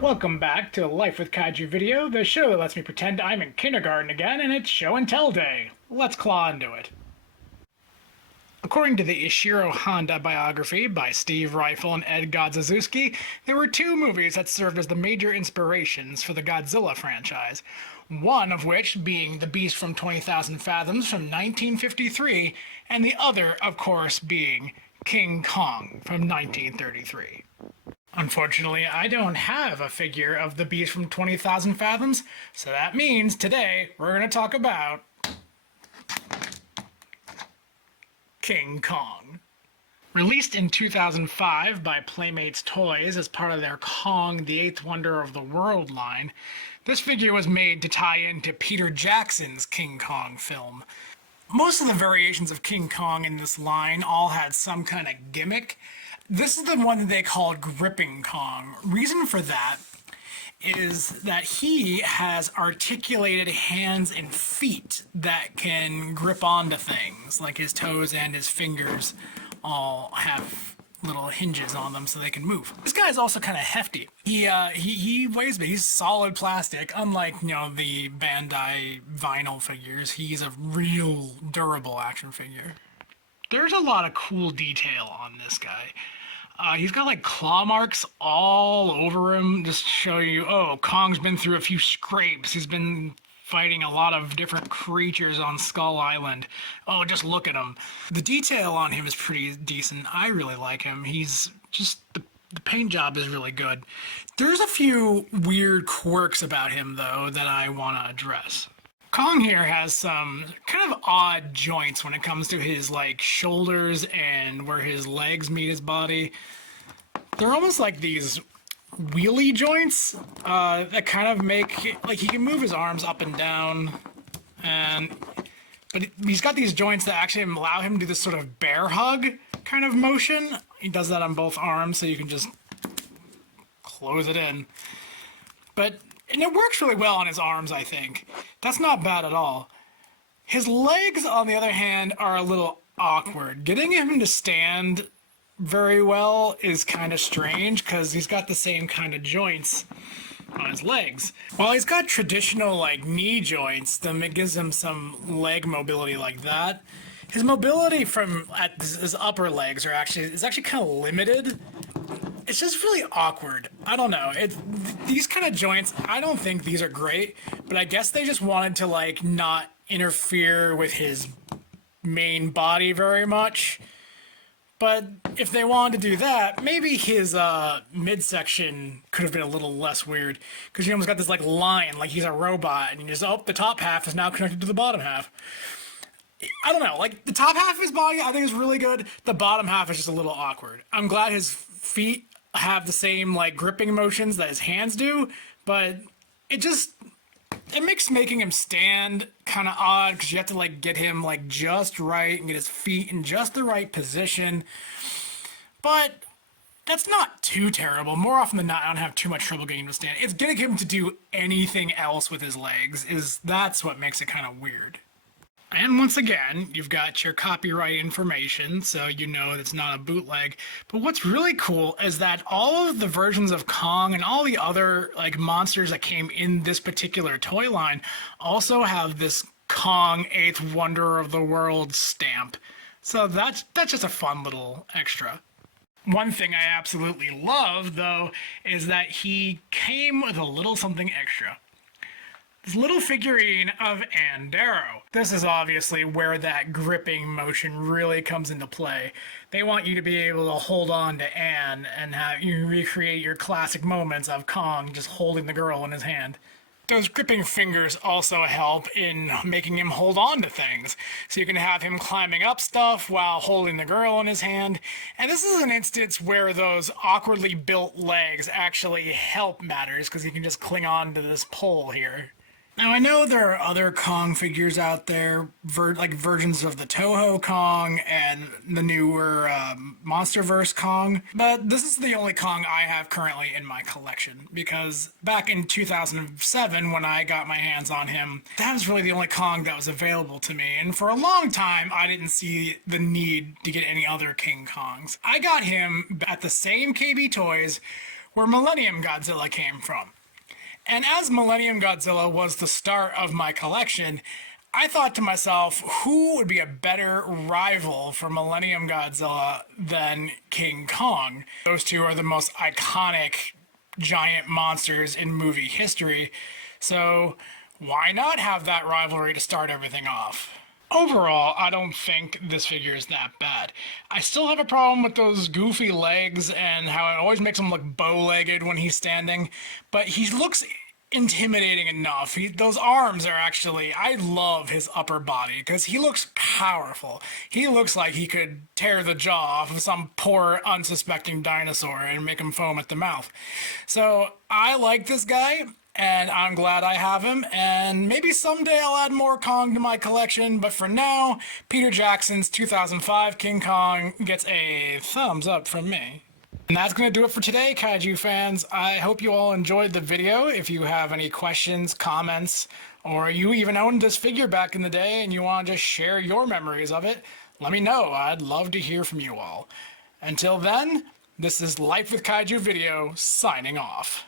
Welcome back to Life with Kaiju video, the show that lets me pretend I'm in kindergarten again and it's show and tell day. Let's claw into it. According to the Ishiro Honda biography by Steve Reifel and Ed Godziszewski, there were two movies that served as the major inspirations for the Godzilla franchise. One of which being The Beast from 20,000 Fathoms from 1953, and the other, of course, being King Kong from 1933. Unfortunately, I don't have a figure of the Beast from 20,000 Fathoms, so that means today we're going to talk about King Kong. Released in 2005 by Playmates Toys as part of their Kong, the Eighth Wonder of the World line, this figure was made to tie into Peter Jackson's King Kong film. Most of the variations of King Kong in this line all had some kind of gimmick. This is the one that they called Gripping Kong. Reason for that is that he has articulated hands and feet that can grip onto things, like his toes and his fingers all have little hinges on them so they can move. This guy is also kind of hefty. He weighs, but he's solid plastic. Unlike, the Bandai vinyl figures, he's a real durable action figure. There's a lot of cool detail on this guy. He's got like claw marks all over him, just to show you, oh, Kong's been through a few scrapes. He's been fighting a lot of different creatures on Skull Island. Oh, just look at him. The detail on him is pretty decent. I really like him. He's just, the paint job is really good. There's a few weird quirks about him, though, that I want to address. Kong here has some kind of odd joints when it comes to his shoulders and where his legs meet his body. They're almost like these wheelie joints that kind of make he can move his arms up and down, but he's got these joints that actually allow him to do this sort of bear hug kind of motion. He does that on both arms, so you can just close it in. And it works really well on his arms, I think. That's not bad at all. His legs, on the other hand, are a little awkward. Getting him to stand very well is kind of strange, because he's got the same kind of joints on his legs. While he's got traditional, knee joints, that gives him some leg mobility like that, his mobility at his upper legs is actually kind of limited. It's just really awkward. I don't know. These kind of joints, I don't think these are great, but I guess they just wanted to not interfere with his main body very much. But if they wanted to do that, maybe his midsection could have been a little less weird, because he almost got this line, like he's a robot, and the top half is now connected to the bottom half. I don't know. The top half of his body I think is really good. The bottom half is just a little awkward. I'm glad his feet have the same gripping motions that his hands do, but it makes making him stand kind of odd, because you have to get him just right and get his feet in just the right position. But that's not too terrible. More often than not, I don't have too much trouble getting him to stand. It's getting him to do anything else with his legs that's what makes it kind of weird. And once again, you've got your copyright information, so you know it's not a bootleg. But what's really cool is that all of the versions of Kong and all the other monsters that came in this particular toy line also have this Kong Eighth Wonder of the World stamp. So that's just a fun little extra. One thing I absolutely love, though, is that he came with a little something extra. This little figurine of Andero. This is obviously where that gripping motion really comes into play. They want you to be able to hold on to Anne and have you recreate your classic moments of Kong just holding the girl in his hand. Those gripping fingers also help in making him hold on to things. So you can have him climbing up stuff while holding the girl in his hand. And this is an instance where those awkwardly built legs actually help matters, because he can just cling on to this pole here. Now, I know there are other Kong figures out there, like versions of the Toho Kong and the newer MonsterVerse Kong, but this is the only Kong I have currently in my collection, because back in 2007, when I got my hands on him, that was really the only Kong that was available to me, and for a long time, I didn't see the need to get any other King Kongs. I got him at the same KB Toys where Millennium Godzilla came from. And as Millennium Godzilla was the start of my collection, I thought to myself, who would be a better rival for Millennium Godzilla than King Kong? Those two are the most iconic giant monsters in movie history, so why not have that rivalry to start everything off? Overall, I don't think this figure is that bad. I still have a problem with those goofy legs and how it always makes him look bow-legged when he's standing, but he looks intimidating enough. Those arms are actually, I love his upper body because he looks powerful. He looks like he could tear the jaw off of some poor unsuspecting dinosaur and make him foam at the mouth. So I like this guy, and I'm glad I have him, and maybe someday I'll add more Kong to my collection, but for now, Peter Jackson's 2005 King Kong gets a thumbs up from me. And that's going to do it for today, Kaiju fans. I hope you all enjoyed the video. If you have any questions, comments, or you even owned this figure back in the day and you want to just share your memories of it, let me know. I'd love to hear from you all. Until then, this is Life with Kaiju Video, signing off.